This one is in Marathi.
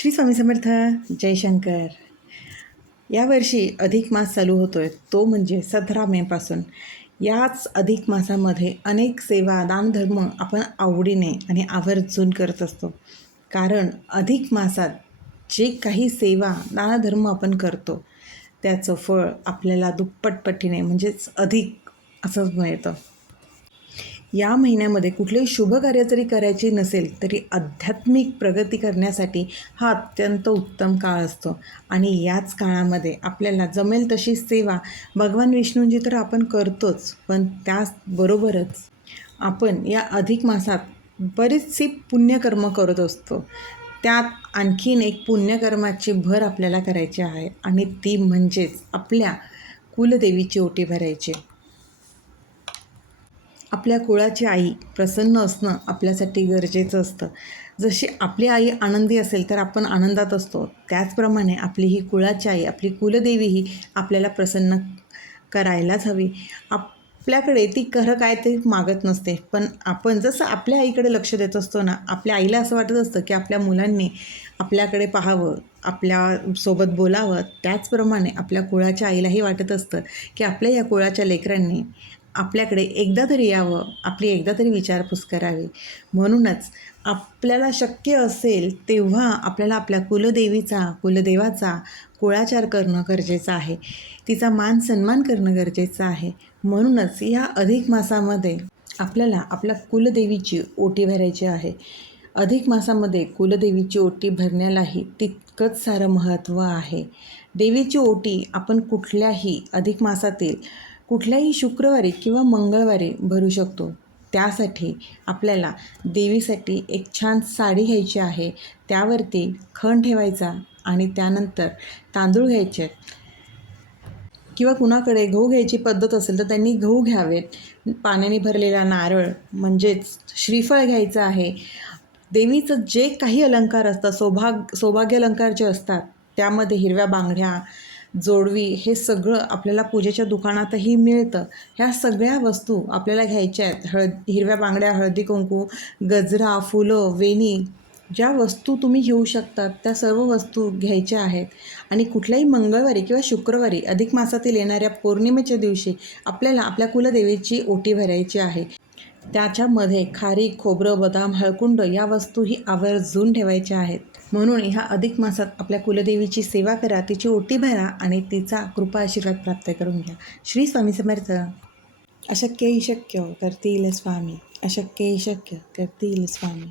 श्री स्वामी समर्थ. जयशंकर. यावर्षी अधिक मास चालू होतो आहे, तो म्हणजे 17 मेपासून. याच अधिक मासामध्ये अनेक सेवा दानधर्म आपण आवडीने आणि आवर्जून करत असतो. कारण अधिक मासात जे काही सेवा दानधर्म आपण करतो त्याचं फळ आपल्याला दुप्पट पटीने म्हणजेच अधिक असंच मिळतं. या महिन्यामध्ये कुठलेही शुभकार्य जरी करायचे नसेल तरी आध्यात्मिक प्रगती करण्यासाठी हा अत्यंत उत्तम काळ असतो. आणि याच काळामध्ये आपल्याला जमेल तशी सेवा भगवान विष्णूंची तर आपण करतोच, पण त्याचबरोबरच आपण या अधिक मासात बरीचशी पुण्यकर्म करत असतो. त्यात आणखीन एक पुण्यकर्माची भर आपल्याला करायची आहे आणि ती म्हणजेच आपल्या कुलदेवीची ओटी भरायची. आपल्या कुळाची आई प्रसन्न असणं आपल्यासाठी गरजेचं असतं. जशी आपली आई आनंदी असेल तर आपण आनंदात असतो, त्याचप्रमाणे आपली ही कुळाची आई, आपली कुलदेवी आपल्याला प्रसन्न करायलाच हवी. आपल्याकडे ती खरं काय ते मागत नसते, पण आपण जसं आपल्या आईकडे लक्ष देत असतो ना, आपल्या आईला असं वाटत असतं की आपल्या मुलांनी आपल्याकडे पाहावं, आपल्यासोबत बोलावं. त्याचप्रमाणे आपल्या कुळाच्या आईलाही वाटत असतं की आपल्या या कुळाच्या लेकरांनी आपल्याकडे एकदा तरी यावं, आपली एकदा तरी विचारपूस करावी. म्हणूनच आपल्याला शक्य असेल तेव्हा आपल्याला आपल्या कुलदेवाचा कुळाचार करणं गरजेचं आहे, तिचा मान सन्मान करणं गरजेचं आहे. म्हणूनच या अधिक मासामध्ये आपल्याला आपल्या कुलदेवीची ओटी भरायची आहे. अधिक मासामध्ये कुलदेवीची ओटी भरण्यालाही तितकंच सारं महत्त्व आहे. देवीची ओटी आपण कुठल्याही अधिक मासातील कुठल्याही शुक्रवारी किंवा मंगळवारी भरू शकतो. त्यासाठी आपल्याला देवीसाठी एक छान साडी घ्यायची आहे, त्यावरती खण ठेवायचा आणि त्यानंतर तांदूळ घ्यायचे किंवा कुणाकडे गहू घ्यायची पद्धत असेल तर त्यांनी गहू घ्यावेत. पाण्याने भरलेला नारळ म्हणजेच श्रीफळ घ्यायचं आहे. देवीचं जे काही अलंकार असतात, सौभाग्य अलंकार जे असतात, त्यामध्ये हिरव्या बांगड्या, जोडवी हे सगळं आपल्याला पूजेच्या दुकानातही मिळतं. ह्या सगळ्या वस्तू आपल्याला घ्यायच्या आहेत. हिरव्या बांगड्या, हळदी कुंकू, गजरा, फुलं, वेणी, ज्या वस्तू तुम्ही घेऊ शकतात त्या सर्व वस्तू घ्यायच्या आहेत. आणि कुठल्याही मंगळवारी किंवा शुक्रवारी अधिक मासातील येणाऱ्या पौर्णिमेच्या दिवशी आपल्याला आपल्या कुलदेवीची ओटी भरायची आहे. त्याच्यामध्ये खारीक, खोबरं, बदाम, हळकुंड या वस्तूही आवर्जून ठेवायच्या आहेत. म्हणून ह्या अधिक मासात आपल्या कुलदेवीची सेवा करा, तिची ओटी भरा आणि तिचा कृपा आशीर्वाद प्राप्त करून घ्या. श्री स्वामी समर्थ. अशक्य ही शक्य करतील स्वामी, अशक्य ही शक्य करतील स्वामी.